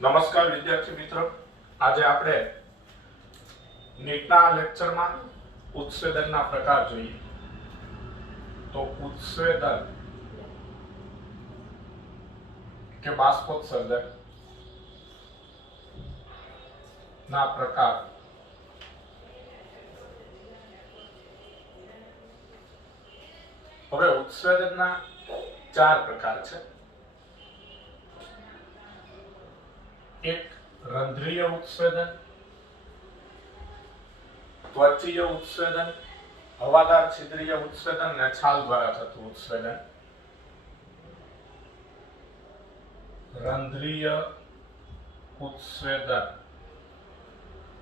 નમસ્કાર વિદ્યાર્થી મિત્રો, આજે આપણે નીટના લેક્ચરમાં ઉત્સેદનના પ્રકાર જોઈએ. તો ઉત્સેદન કે બાષ્પોત્સર્જન ના પ્રકાર. હવે ઉત્સેદનના 4 પ્રકાર છે. એક રંધ્રીય ઉત્સેદન, ત્વચીય ઉત્સેદન, હવાદાર છિદ્રીય ઉત્સેદન અને છાલ દ્વારા થતું ઉત્સેદન. રંધ્રીય ઉત્સેદન.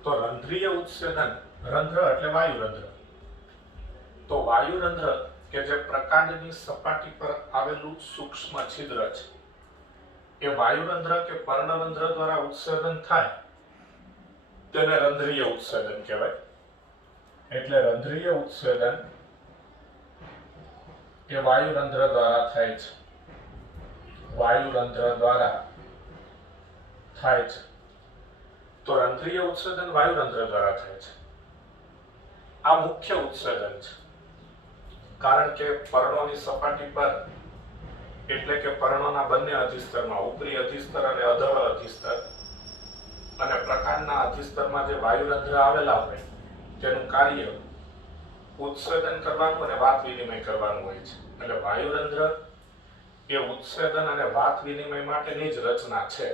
તો રંધ્રીય ઉત્સેદન, રંધ્ર એટલે વાયુરંધ્ર. તો વાયુરંધ્ર કે જે પ્રકાંડની સપાટી પર આવેલું સૂક્ષ્મ છિદ્ર છે, એ વાયુરંધ્ર કે પર્ણરંધ્ર દ્વારા ઉત્સેદન થાય તેને રંધ્રીય ઉત્સેદન કહેવાય. એટલે રંધ્રીય ઉત્સેદન એ વાયુરંધ્ર દ્વારા થાય છે. વાયુરંધ્ર દ્વારા થાય છે. તો રંધ્રીય ઉત્સેદન વાયુરંધ્ર દ્વારા થાય છે. આ મુખ્ય ઉત્સેદન છે, કારણ કે પર્ણોની સપાટી પર, એટલે કે પર્ણોના બંને અધિસ્તરમાં, ઉપરી અધિસ્તર અને અધર અધિસ્તર, અને પ્રકાંડના અધિસ્તરમાં જે વાયુરંધ્ર આવેલા હોય તેનું કાર્ય ઉત્સેદન કરવાનું અને વાત વિનિમય કરવાનું હોય છે. એટલે વાયુરંધ્ર એ ઉત્સેદન અને વાત વિનિમય માટેની જ રચના છે.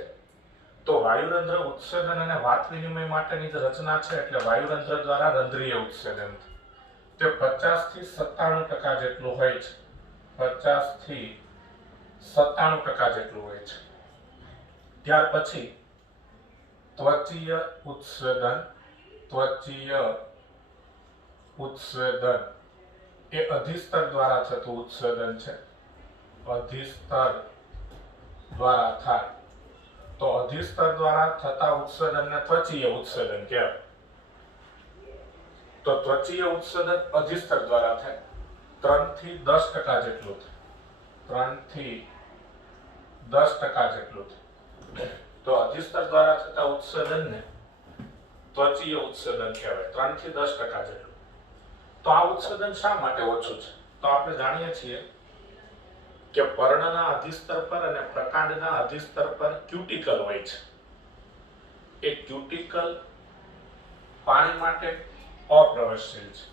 તો વાયુરંધ્ર ઉત્સેદન અને વાત વિનિમય માટેની જ રચના છે, એટલે વાયુરંધ્ર દ્વારા રંધ્રીય ઉત્સેદન તે 50 થી 97% જેટલું હોય છે. 50 થી 97% જેટલું હોય છે. ત્યાર પછી ત્વચીય ઉત્સેદન. ત્વચીય ઉત્સેદન એ અધિસ્તર દ્વારા થતું ઉત્સેદન છે. અધિસ્તર દ્વારા થાય. તો અધિસ્તર દ્વારા થતા ઉત્સેદનને ત્વચીય ઉત્સેદન કહેવાય. તો ત્વચીય ઉત્સેદન અધિસ્તર દ્વારા થાય. 3 થી 10% જેટલું થાય. 3 થી 10% જેટલું થાય. તો અધિસ્તર દ્વારા થતા ઉત્સેદનને ત્વચીય ઉત્સેદન કહેવાય. 3 થી 10% જેટલું. તો આ ઉત્સેદન શા માટે ઓછું છે? તો આપણે જાણીએ છીએ કે પર્ણના અધિસ્તર પર અને પ્રકાંડના અધિસ્તર પર ક્યુટિકલ હોય છે. એ ક્યુટિકલ પાણી માટે અપ્રવેશશીલ છે.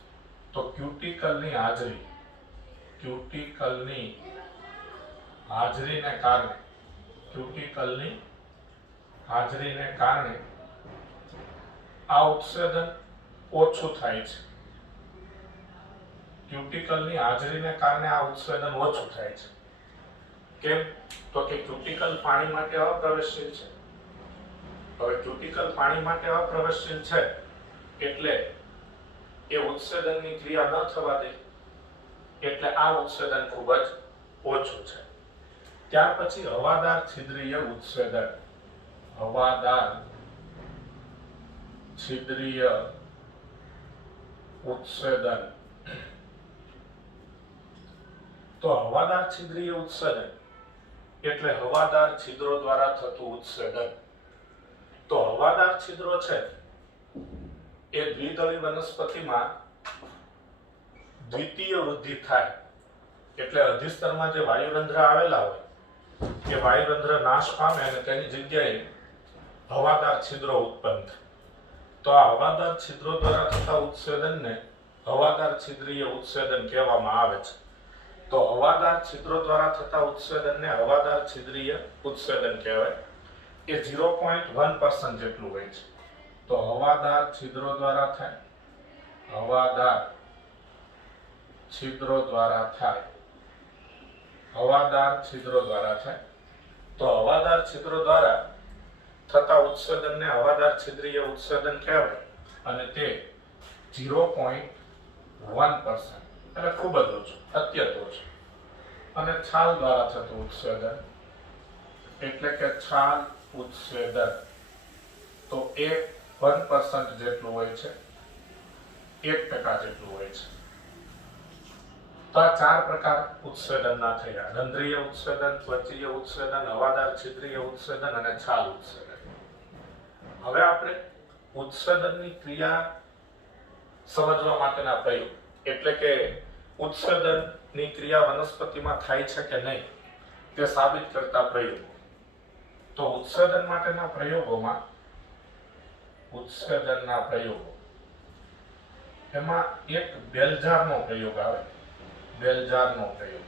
તો ક્યુટિકલની હાજરીને કારણે આ ઉત્સેદન ઓછું થાય છે. ક્યુટિકલની હાજરીને કારણે આ ઉત્સેદન ઓછું થાય છે. કેમ? તો કે ક્યુટિકલ પાણી માટે અપ્રવેશશીલ છે. હવે ક્યુટિકલ પાણી માટે અપ્રવેશશીલ છે એટલે એ ઉત્સેદનની ક્રિયા ન થવા દે, એટલે આ ઉત્સેદન ખૂબ જ ઓછું છે. ત્યાર પછી હવાદાર છિદ્રીય ઉત્સેદન. હવાદાર છિદ્રીય ઉત્સેદન. તો હવાદાર છિદ્રીય ઉત્સેદન એટલે હવાદાર છિદ્રો દ્વારા થતું ઉત્સેદન. તો હવાદાર છિદ્રો છે એ દ્વિદળી વનસ્પતિમાં દ્વિતીય વૃદ્ધિ થાય, એટલે અધિસ્તરમાં જે વાયુરંધ્ર આવેલા હોય એ વાયુરંધ્ર નાશ પામે અને તેની જગ્યાએ હવાદાર છિદ્રો ઉત્પન્ન થાય. તો આ હવાદાર છિદ્રો દ્વારા થતા ઉત્સેદનને હવાદાર છિદ્રીય ઉત્સેદન કહેવામાં આવે છે. તો હવાદાર છિદ્રો દ્વારા થતા ઉત્સેદનને હવાદાર છિદ્રીય ઉત્સેદન કહેવાય. એ 0.1% જેટલું હોય છે. તો હવાદાર છિદ્રો દ્વારા થાય. હવાદાર છિદ્રો દ્વારા થાય. હવાદાર છિદ્રો દ્વારા થાય. તો હવાદાર છિદ્રો દ્વારા થતા ઉત્સેદનને હવાદાર છિદ્રીય ઉત્સેદન કહેવાય. અને તે 0.1%, એટલે ખૂબ જ ઓછું, અત્યંત ઓછું. અને છાલ દ્વારા થતું ઉત્સેદન એટલે કે છાલ ઉત્સેદન, તો એ 1% જેટલું હોય છે. 1% જેટલું હોય છે. તો આ 4 પ્રકાર ઉત્સેદનના થયા: રંધ્રીય ઉત્સેદન, ત્વચીય ઉત્સેદન, હવાદાર છિદ્રીય ઉત્સેદન અને છાલ ઉત્સેદન. હવે આપણે ઉત્સર્જનની ક્રિયા સમજવા માટેના પ્રયોગ, એટલે કે ઉત્સર્જનની ક્રિયા વનસ્પતિમાં થાય છે કે નહીં તે સાબિત કરતા પ્રયોગો. તો ઉત્સર્જન માટેના પ્રયોગોમાં એમાં એક બેલજારનો પ્રયોગ આવે. બેલજારનો પ્રયોગ.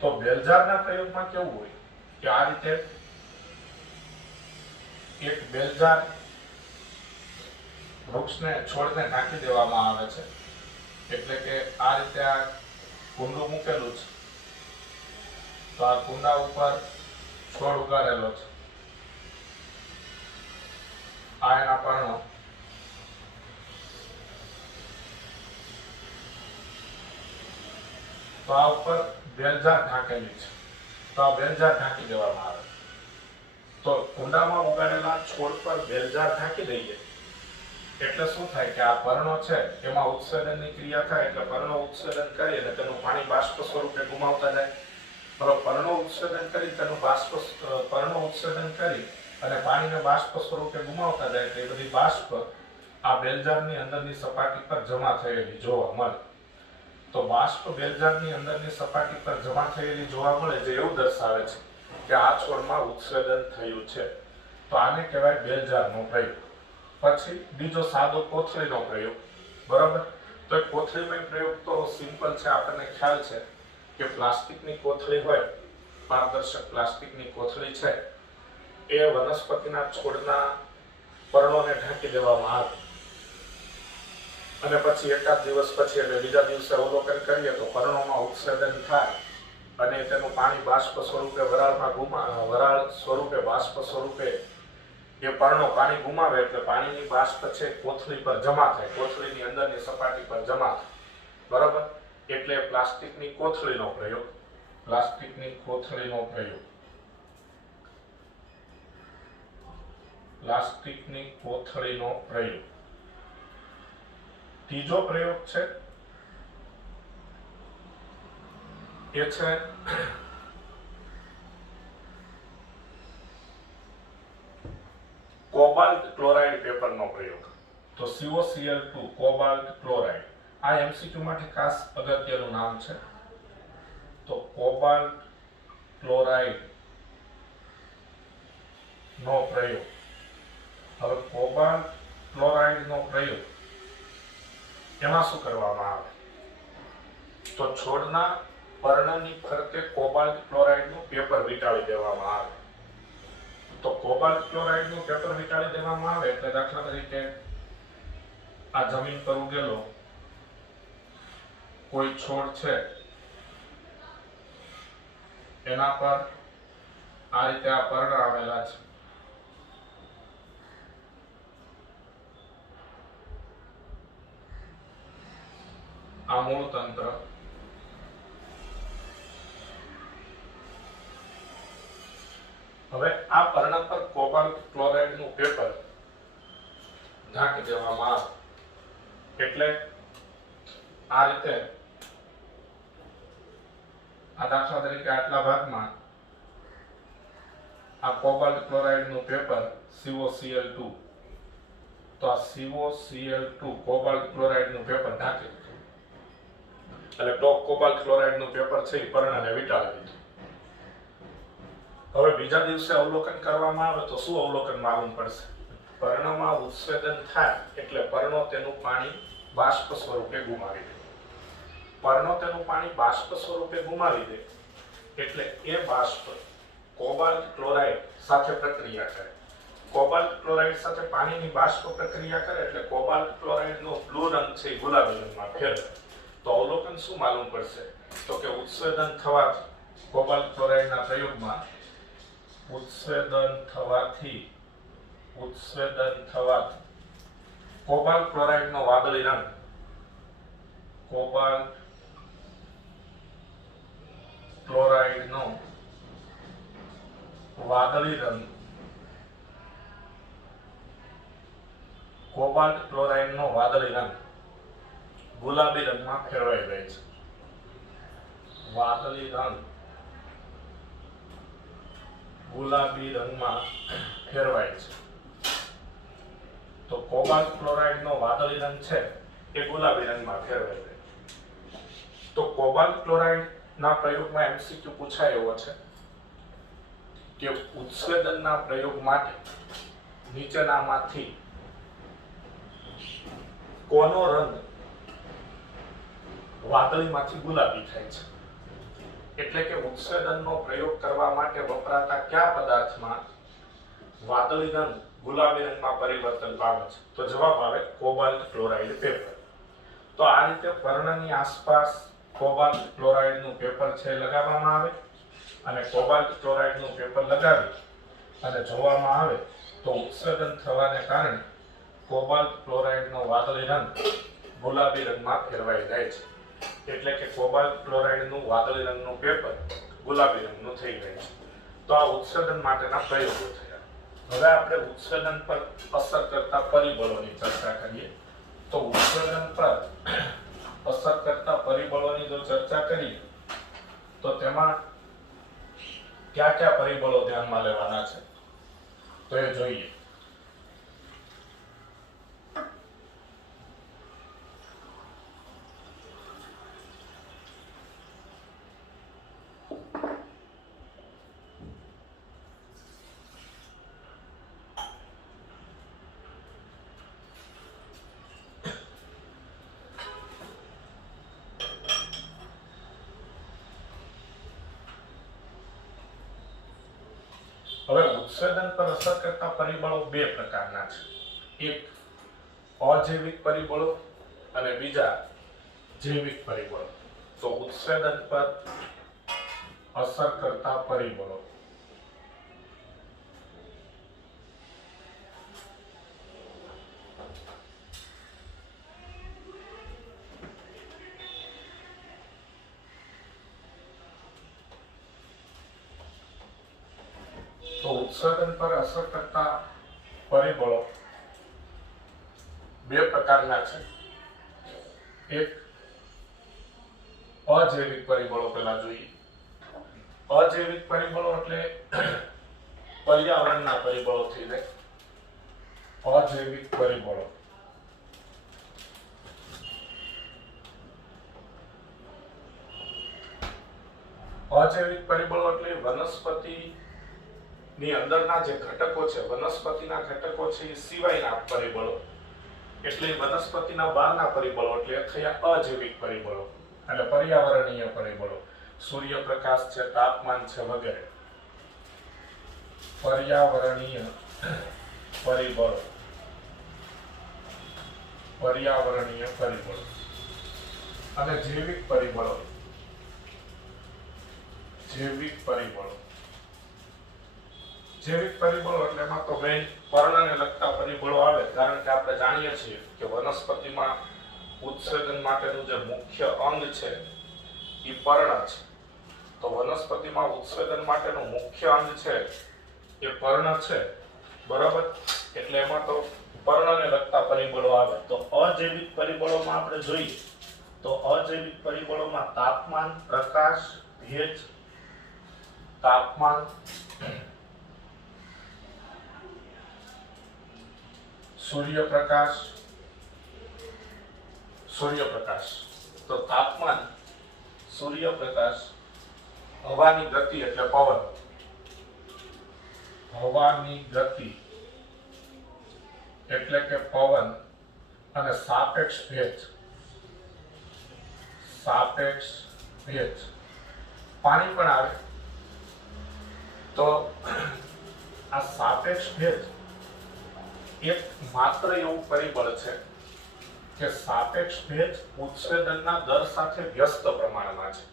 તો બેલજારના પ્રયોગમાં કેવું હોય કે આ રીતે એક બેલજાર છોડને ઢાંકી દેવામાં આવે છે. એટલે કે આ રીતે આ કુંડું મૂકેલું છે, તો આ કુંડા ઉપર છોડ ઉગાડેલો છે. આ એના પર્ણો. તો આ ઉપર બેલજાર ઢાંકેલી છે, તો આ બેલજાર ઢાંકી દેવામાં આવે. તો કુંડામાં ઉગાડેલા છોડ પર બેલજાર ઢાંકી દઈએ એટલે શું થાય કે આ પર્ણો છે એમાં ઉત્સર્જનની ક્રિયા થાય. એટલે પર્ણો ઉત્સર્જન કરી અને તેનું પાણી બાષ્પ સ્વરૂપે ગુમાવતા જાય. પર્ણો ઉત્સર્જન કરી અને પાણીને બાષ્પ સ્વરૂપે ગુમાવતા જાય. એટલે એ બધી બાષ્પ આ બેલજારની અંદરની સપાટી પર જમા થયેલી જોવા મળે. તો બાષ્પ બેલજારની અંદરની સપાટી પર જમા થયેલી જોવા મળે, જે એવું દર્શાવે છે કે આ છોડમાં ઉત્સર્જન થયું છે. તો આને કહેવાય બેલજારનો પ્રયોગ. પછી બીજો સાદો કોથળીનો પ્રયોગ. બરાબર. તો એ કોથળીનો પ્રયોગ તો સિમ્પલ છે, આપણને ખ્યાલ છે કે પ્લાસ્ટિકની કોથળી હોય, પારદર્શક પ્લાસ્ટિકની કોથળી છે, એ વનસ્પતિના છોડના પર્ણોને ઢાંકી દેવામાં આવે અને પછી એકાદ દિવસ પછી એટલે બીજા દિવસે અવલોકન કરીએ તો પર્ણોમાં ઉત્સર્જન થાય અને તેનું પાણી બાષ્પ સ્વરૂપે વરાળ સ્વરૂપે બાષ્પ સ્વરૂપે એ પર્ણો પાણી ગુમાવે. એટલે પાણીની બાષ્પ છે કોથળી પર જમા થાય, કોથળીની અંદરની સપાટી પર જમા થાય. બરાબર. એટલે પ્લાસ્ટિકની કોથળીનો પ્રયોગ. ત્રીજો પ્રયોગ છે એ છે કોબાલ્ટ ક્લોરાઇડ પેપરનો પ્રયોગ. તો COCl2 કોબાલ્ટ ક્લોરાઇડ. આ એમસીક્યુ માટે ખાસ અગત્યનું નામ છે. તો કોબાલ્ટ ક્લોરાઇડ નો પ્રયોગ. હવે કોબાલ્ટ ક્લોરાઇડ નો પ્રયોગ એમાં શું કરવામાં આવે? તો છોડના પર્ણની ફરતે કોબાલ્ટ ક્લોરાઇડનું પેપર વીંટાળી દેવામાં આવે. તો કોબાલ્ટ ક્લોરાઇડનું પેપર વીંટાળી દેવામાં આવે એટલે દાખલા તરીકે આ જમીન પર ઉગેલો કોઈ છોડ છે, એના પર આ રીતે આ પર્ણ આવેલા છે. આ મૂળ તંત્ર. હવે આ પર્ણ પર કોબાલ્ટ ક્લોરાઇડનું પેપર ઢાંકી દેવામાં આવે એટલે આ રીતે આ દાખલા તરીકે આટલા ભાગમાં આ કોબાલ્ટ ક્લોરાઇડનું પેપર COCl2, તો આ COCl2 કોબાલ્ટ ક્લોરાઇડનું પેપર ઢાંકી દીધું. એટલે કોબાલ્ટ ક્લોરાઇડનું પેપર છે એ પર્ણને વીંટાળી દીધું. હવે બીજા દિવસે અવલોકન કરવામાં આવે તો શું અવલોકન માલુમ પડશે? પર્ણમાં ઉત્સર્જન થાય એટલે પર્ણો તેનું પાણી બાષ્પ સ્વરૂપે ગુમાવી દે. પર્ણો તેનું પાણી બાષ્પ સ્વરૂપે ગુમાવી દે એટલે એ બાષ્પ કોબાલ્ટ ક્લોરાઇડ સાથે પ્રક્રિયા કરે. કોબાલ્ટ ક્લોરાઇડ સાથે પાણીની બાષ્પ પ્રક્રિયા કરે એટલે કોબાલ્ટ ક્લોરાઇડનો બ્લુ રંગ છે એ ગુલાબી રંગમાં ફેરવે. તો અવલોકન શું માલુમ પડશે? તો કે ઉત્સર્જન થવાથી કોબાલ્ટ ક્લોરાઇડના પ્રયોગમાં ઉત્સર્જન થવાથી કોબાલ્ટ ક્લોરાઇડનો વાદળી રંગ, કોબાલ્ટ ક્લોરાઇડનો વાદળી રંગ ગુલાબી રંગમાં ફેરવાઈ જાય છે. વાદળી રંગ ગુલાબી રંગમાં ફેરવાય છે. તો કોબાલ્ટ ક્લોરાઇડનો વાદળી રંગ છે એ ગુલાબી રંગમાં ફેરવાય છે. તો કોબાલ્ટ ક્લોરાઇડના પ્રયોગમાં એમસીક્યુ પૂછાય એવો છે કે ઉત્સેદનના પ્રયોગ માટે નીચેનામાંથી કોનો રંગ વાદળીમાંથી ગુલાબી થાય છે? એટલે કે ઉત્સેદનનો પ્રયોગ કરવા માટે વપરાતા કયા પદાર્થમાં વાદળી રંગ ગુલાબી રંગમાં પરિવર્તન પામે છે? તો જવાબ આવે કોબાલ્ટ ક્લોરાઇડ પેપર. તો આ રીતે પર્ણની આસપાસ કોબાલ્ટ ક્લોરાઇડનું પેપર છે લગાવવામાં આવે અને કોબાલ્ટ ક્લોરાઇડનું પેપર લગાવી અને જોવામાં આવે તો ઉત્સર્જન થવાને કારણે કોબાલ્ટ ક્લોરાઇડનો વાદળી રંગ ગુલાબી રંગમાં ફેરવાઈ જાય છે. એટલે કે કોબાલ્ટ ક્લોરાઇડનું વાદળી રંગનું પેપર ગુલાબી રંગનું થઈ જાય છે. તો આ ઉત્સર્જન માટેના પ્રયોગો થયા. હવે આપણે ઉત્સર્જન પર અસર કરતા પરિબળોની ચર્ચા કરીએ. તો ઉત્સર્જન પર અસર કરતા પરિબળોની જો ચર્ચા કરીએ તો તેમાં કયા કયા પરિબળો ધ્યાનમાં લેવાના છે તો એ જોઈએ. હવે ઉત્સર્જન પર અસર કરતા પરિબળો બે પ્રકારના છે. એક અજૈવિક પરિબળો અને બીજા જૈવિક પરિબળો. તો ઉત્સર્જન પર અસર કરતા પરિબળો ઉત્સર્જન પર અસર કરતા પરિબળો બે પ્રકારના છે. એક અજૈવિક પરિબળો પહેલા જોઈએ. અજૈવિક પરિબળો એટલે પર્યાવરણના પરિબળો થઈ જાય. અજૈવિક પરિબળો અજૈવિક પરિબળો એટલે વનસ્પતિ ની અંદરના જે ઘટકો છે, વનસ્પતિના ઘટકો છે એ સિવાયના પરિબળો, એટલે વનસ્પતિના બહારના પરિબળો એટલે થયા અજૈવિક પરિબળો. અને પર્યાવરણીય પરિબળો સૂર્યપ્રકાશ છે, તાપમાન છે વગેરે. પર્યાવરણીય પરિબળો, પર્યાવરણીય પરિબળો અને જૈવિક પરિબળો, જૈવિક પરિબળો. જૈવિક પરિબળો એટલે એમાં તો મેઇન પર્ણને લગતા પરિબળો આવે, કારણ કે આપણે જાણીએ છીએ કે વનસ્પતિમાં ઉત્સર્જન માટેનું જે મુખ્ય અંગ છે એ પર્ણ છે. તો વનસ્પતિમાં ઉત્સર્જન માટેનું મુખ્ય અંગ છે એ પર્ણ છે, બરાબર. એટલે એમાં તો પર્ણને લગતા પરિબળો આવે. તો અજૈવિક પરિબળોમાં આપણે જોઈએ તો અજૈવિક પરિબળોમાં તાપમાન, પ્રકાશ, ભેજ, તાપમાન, સૂર્યપ્રકાશ. તો તાપમાન, સૂર્યપ્રકાશ, હવાની ગતિ એટલે પવન, હવાની ગતિ એટલે કે પવન અને સાપેક્ષ ભેજ, સાપેક્ષ ભેજ. પાણી પણ આવે. તો આ સાપેક્ષ ભેજ એક માત્ર એવું પરિબળ છે કે સાપેક્ષ ભેજ ઉત્સર્જનના દર સાથે વ્યસ્ત પ્રમાણમાં છે.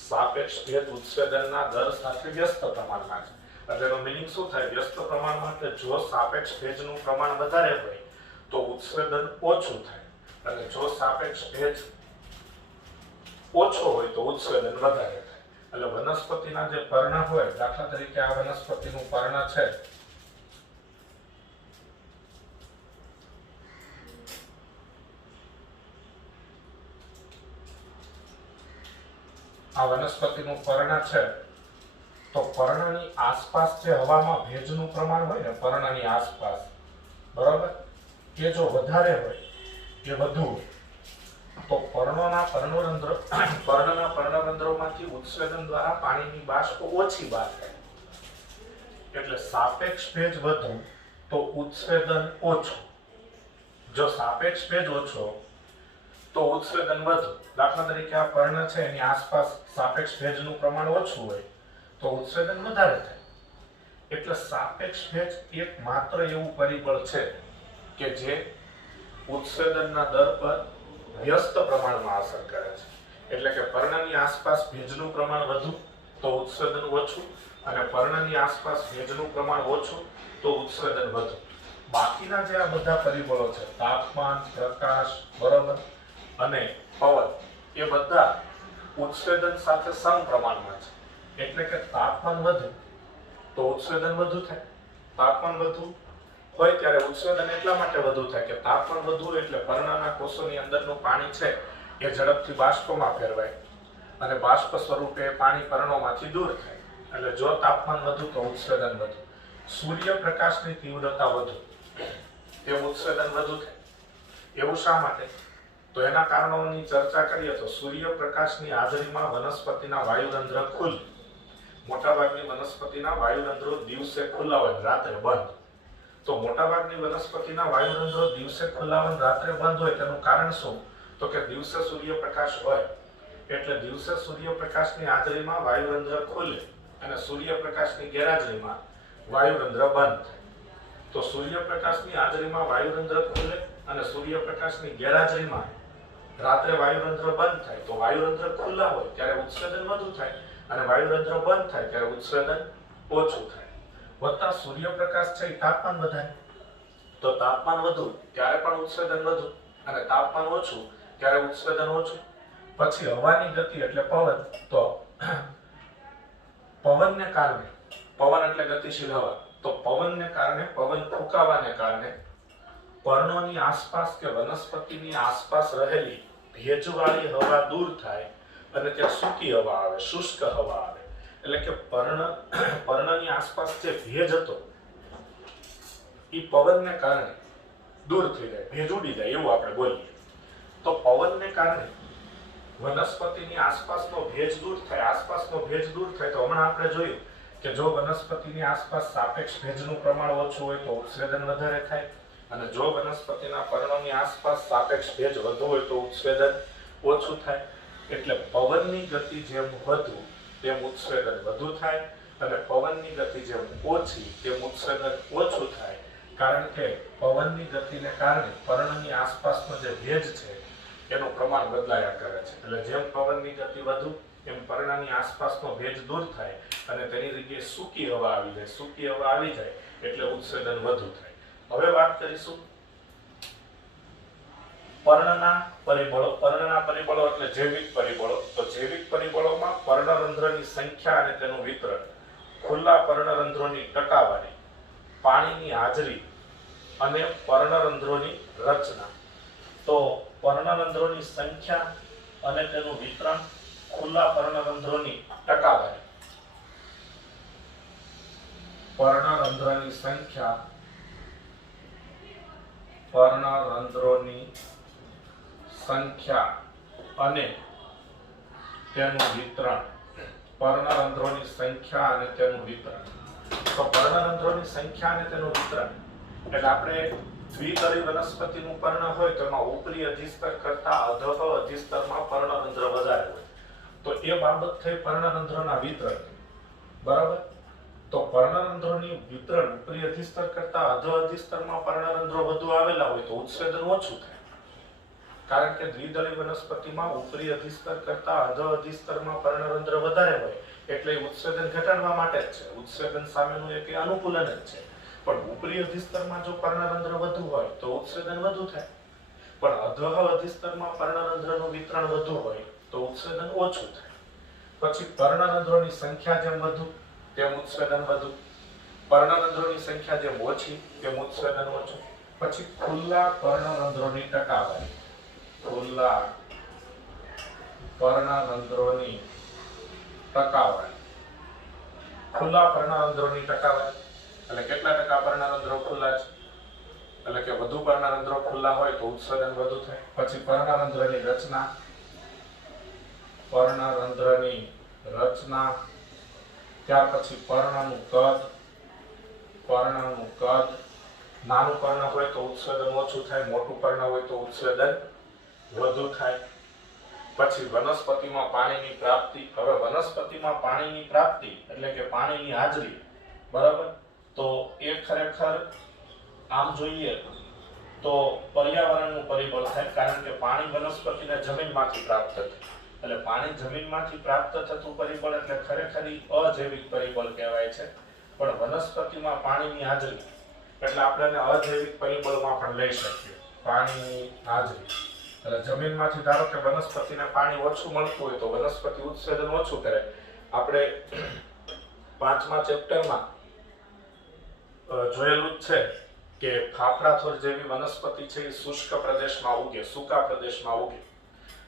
સાપેક્ષ ભેજ ઉત્સર્જનના દર સાથે વ્યસ્ત પ્રમાણમાં છે. એટલે એનો મીનિંગ શું થાય? વ્યસ્ત પ્રમાણમાં કે જો સાપેક્ષ ભેજનું પ્રમાણ વધારે હોય તો ઉત્સર્જન ઓછું થાય, અને જો સાપેક્ષ ભેજ ઓછો હોય તો ઉત્સર્જન વધારે થાય. એટલે વનસ્પતિના જે પર્ણ હોય, દાખલા તરીકે આ વનસ્પતિનું પર્ણ છે, આ વનસ્પતિનું પર્ણ છે તો પર્ણની આસપાસ જે હવામાં ભેજનું પ્રમાણ હોય ને પર્ણની આસપાસ, બરાબર, એ જો વધારે હોય કે વધુ હોય તો પર્ણના પર્ણરંધ્રોમાંથી ઉત્સેદન દ્વારા પાણીની બાષ્પ ઓછી બહાર થાય. એટલે સાપેક્ષ ભેજ વધુ તો ઉત્સેદન ઓછું. જો સાપેક્ષ ભેજ ઓછો તો ઉત્સેદન વધુ. દાખલા તરીકે આ પર્ણ છે એની આસપાસ સાપેક્ષ ભેજનું પ્રમાણ ઓછું હોય તો ઉત્સેદન વધારે થાય. એટલે સાપેક્ષ ભેજ એક માત્ર એવું પરિબળ છે કે જે ઉત્સેદનના દર પર વ્યસ્ત પ્રમાણમાં અસર કરે છે. એટલે કે પર્ણની આસપાસ ભેજનું પ્રમાણ વધુ તો ઉત્સેદન ઓછું અને પર્ણની આસપાસ ભેજનું પ્રમાણ ઓછું તો ઉત્સેદન વધુ. બાકીના જે આ બધા પરિબળો છે, તાપમાન, પ્રકાશ, બરાબર, અને પવન, એ બધા ઉત્સેદન સાથે સમપ્રમાણમાં છે. એટલે કે તાપમાન વધે તો ઉત્સેદન વધુ થાય. તાપમાન વધુ હોય ત્યારે ઉત્સેદન એટલા માટે વધુ થાય કે તાપમાન વધુ હોય એટલે પર્ણના કોષોની અંદરનું પાણી છે એ ઝડપથી બાષ્પમાં ફેરવાય અને બાષ્પ સ્વરૂપે પાણી પર્ણોમાંથી દૂર થાય. એટલે જો તાપમાન વધુ તો ઉત્સેદન વધુ. સૂર્યપ્રકાશની તીવ્રતા વધુ તેમ ઉત્સેદન વધુ થાય. એવું શા માટે? તો એના કારણોની ચર્ચા કરીએ તો સૂર્યપ્રકાશની હાજરીમાં વનસ્પતિના વાયુરંધ્ર ખુલ્લ. મોટાભાગની વનસ્પતિના વાયુરંધ્રો દિવસે ખુલ્લા હોય, રાત્રે બંધ. તો મોટાભાગની વનસ્પતિના વાયુરંધ્રો દિવસે ખુલ્લા હોય, રાત્રે બંધ હોય. તેનું કારણ શું? તો કે દિવસે સૂર્યપ્રકાશ હોય એટલે દિવસે સૂર્યપ્રકાશની હાજરીમાં વાયુરંધ્ર ખુલે અને સૂર્યપ્રકાશની ગેરહાજરીમાં વાયુરંધ્ર બંધ થાય. તો સૂર્યપ્રકાશની હાજરીમાં વાયુરંધ્ર ખુલે અને સૂર્યપ્રકાશની ગેરહાજરીમાં રાત્રે વાયુરંધ્ર બંધ થાય. તો વાયુરંધ્ર ખુલ્લા હોય ત્યારે ઉત્સેદન વધુ થાય અને વાયુરંધ્ર બંધ થાય ત્યારે ઉત્સેદન ઓછું થાય. વત્તા સૂર્યપ્રકાશ છે એ તાપમાન વધારે. તો તાપમાન વધુ ત્યારે પણ ઉત્સેદન વધુ અને તાપમાન ઓછું ત્યારે ઉત્સેદન ઓછું. પછી હવાની ગતિ એટલે પવન. તો પવનને કારણે, પવન એટલે ગતિશીલ હવા, તો પવનને કારણે, પવન ફૂંકાવાને કારણે પર્ણોની આસપાસ કે વનસ્પતિની આસપાસ રહેલી ભેજવાળી હવા દૂર થાય અને ત્યાં સૂકી હવા આવે, શુષ્ક હવા આવે. એટલે કે પર્ણની આસપાસ જે ભેજ હતો એ પવનને કારણે દૂર થઈ જાય, ભેજ ઉડી જાય એવું આપણે બોલીએ. તો પવનને કારણે વનસ્પતિની આસપાસનો ભેજ દૂર થાય. આસપાસનો ભેજ દૂર થાય તો હમણાં આપણે જોયું કે જો વનસ્પતિની આસપાસ સાપેક્ષ ભેજનું પ્રમાણ ઓછું હોય તો ઉત્સેદન વધારે થાય અને જો વનસ્પતિના પર્ણોની આસપાસ સાપેક્ષ ભેજ વધુ હોય તો ઉત્સેદન ઓછું થાય. એટલે પવનની ગતિ જેમ વધુ તેમ ઉત્સેદન વધુ થાય અને પવનની ગતિ જેમ ઓછી તેમ ઉત્સેદન ઓછું થાય. કારણ કે પવનની ગતિને કારણે પર્ણની આસપાસનો જે ભેજ છે એનું પ્રમાણ બદલાયા કરે છે. એટલે જેમ પવનની ગતિ વધુ એમ પર્ણની આસપાસનો ભેજ દૂર થાય અને તેની જગ્યાએ સૂકી હવા આવી જાય. સૂકી હવા આવી જાય એટલે ઉત્સેદન વધુ થાય. હવે વાત કરીશું પર્ણના પરિબળો. પર્ણના પરિબળો એટલે જૈવિક પરિબળો. તો જૈવિક પરિબળોમાં પર્ણરંધ્રની સંખ્યા અને તેનું વિતરણ, ખુલ્લા પર્ણરંધ્રોની ટકાવારી, પાણીની હાજરી અને પર્ણરંધ્રોની રચના. તો પર્ણરંધ્રોની સંખ્યા અને તેનું વિતરણ, ખુલ્લા પર્ણરંધ્રોની ટકાવારી, પર્ણરંધ્રની સંખ્યા, પર્ણરંધ્રોની સંખ્યા અને તેનું વિતરણ. પર્ણરંધ્રોની સંખ્યા અને તેનું વિતરણ. તો પર્ણરંધ્રોની સંખ્યા અને તેનું વિતરણ એટલે આપણે દ્વિદળી વનસ્પતિનું પર્ણ હોય તો એમાં ઉપરી અધિસ્તર કરતા અધઃ અધિસ્તરમાં પર્ણરંધ્ર વધારે હોય તો એ બાબત થઈ પર્ણરંધ્રના વિતરણ. બરાબર? તો પર્ણરંધ્રોની વિતરણ ઉપરી અધિસ્તર કરતા અધઃ અધિસ્તરમાં પર્ણરંધ્રો વધુ આવેલા હોય તો ઉત્સેદન ઓછું થાય. કારણ કે દ્વિદળી વનસ્પતિમાં ઉપરી અધિસ્તર કરતા અધઃ અધિસ્તરમાં પર્ણરંધ્ર વધારે હોય એટલે ઉત્સેદન ઘટાડવા માટે જ છે. ઉત્સેદન સામેનું એક અનુકૂલન જ છે. પણ ઉપરી અધિસ્તરમાં જો પર્ણરંધ્ર વધુ હોય તો ઉત્સેદન વધુ થાય. પણ અધઃ અધિસ્તરમાં પર્ણરંધ્રનું વિતરણ વધુ હોય તો ઉત્સેદન ઓછું થાય. પછી પર્ણરંધ્રોની સંખ્યા જેમ વધુ તેમ ઉત્સેદન વધુ. પર્ણરંધ્રોની સંખ્યા જેમ ઓછી તેમ ઉત્સેદન ઓછું. પછી ખુલ્લા પર્ણરંધ્રોની ટકાવારી. ખુલ્લા પર્ણરંધ્રોની ટકાવારી. ખુલ્લા પર્ણરંધ્રોની ટકાવારી, એટલે કેટલા ટકા પર્ણરંધ્રો ખુલ્લા છે, એટલે કે વધુ પર્ણરંધ્રો ખુલ્લા હોય તો ઉત્સર્જન વધુ થાય. પછી પર્ણરંધ્રની રચના, પર્ણરંધ્રની રચના, ત્યાર પછી પર્ણનું કદ, પર્ણનું કદ, નાનું પર્ણ હોય તો ઉત્સર્જન ઓછું થાય, મોટું પર્ણ હોય તો ઉત્સર્જન વધુ થાય. પછી વનસ્પતિમાં પાણીની પ્રાપ્તિ. હવે વનસ્પતિમાં પાણીની પ્રાપ્તિ એટલે કે પાણીની હાજરી, બરાબર, તો એ ખરેખર આમ જોઈએ તો પર્યાવરણનું પરિબળ થાય, કારણ કે પાણી વનસ્પતિને જમીનમાંથી પ્રાપ્ત થાય, એટલે પાણી જમીનમાંથી પ્રાપ્ત થતું પરિબળ એટલે ખરેખર અજૈવિક પરિબળ કહેવાય છે. પણ વનસ્પતિમાં પાણીની હાજરી એટલે આપણે એને અજૈવિક પરિબળમાં પણ લઈ શકીએ. પાણીની હાજરી એટલે જમીનમાંથી ધારો કે વનસ્પતિને પાણી ઓછું મળતું હોય તો વનસ્પતિ ઉત્સર્જન ઓછું કરે. આપણે 5મા ચેપ્ટરમાં જોયેલું જ છે કે ફાફડાથોર જેવી વનસ્પતિ છે એ શુષ્ક પ્રદેશમાં ઉગે, સૂકા પ્રદેશમાં ઉગે.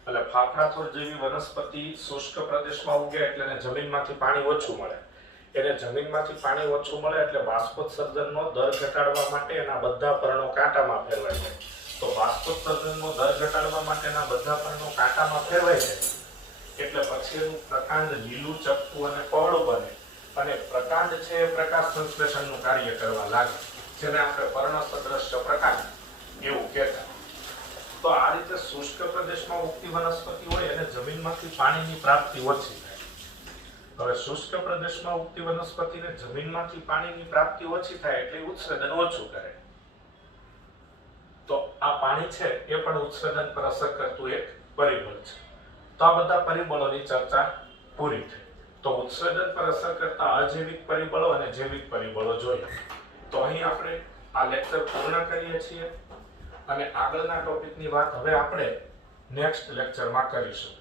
એટલે ફાફડાથોર જેવી વનસ્પતિ શુષ્ક પ્રદેશમાં ઉગે એટલે એને જમીનમાંથી પાણી ઓછું મળે. એને જમીનમાંથી પાણી ઓછું મળે એટલે બાષ્પોત્સર્જનનો દર ઘટાડવા માટે એના બધા પર્ણો કાંટામાં ફેરવાઈ જાય. તો બાષ્પોત્સર્જનનો દર ઘટાડવા માટેના બધા પર્ણો કાંટામાં ફેરવાઈ જાય એટલે પછી એનું પ્રકાંડ લીલું, ચપટું અને પહોળું બને, અને પ્રકાંડ છે એ પ્રકાશ સંશ્લેષણનું કાર્ય કરવા લાગે, જેને આપણે પર્ણ સદ્રશ્ય પ્રકાંડ એવું કહેતા. તો આ રીતે શુષ્ક પ્રદેશમાં ઉગતી વનસ્પતિ હોય અને જમીનમાંથી પાણીની પ્રાપ્તિ ઓછી થાય. હવે શુષ્ક પ્રદેશમાં ઉગતી વનસ્પતિને જમીનમાંથી પાણીની પ્રાપ્તિ ઓછી થાય એટલે ઉત્સર્જન ઓછું કરે. તો આ પાણી છે એ પણ ઉત્સર્જન પર અસર કરતું એક પરિબળ છે. તો આ બધા પરિબળોની ચર્ચા પૂરી થઈ. તો ઉત્સર્જન પર અસર કરતા અજૈવિક પરિબળો અને જૈવિક પરિબળો જોઈએ. તો અહીં આપણે આ લેક્ચર પૂર્ણ કરીએ છીએ અને આગળના ટોપિકની વાત હવે આપણે નેક્સ્ટ લેક્ચરમાં કરીશું.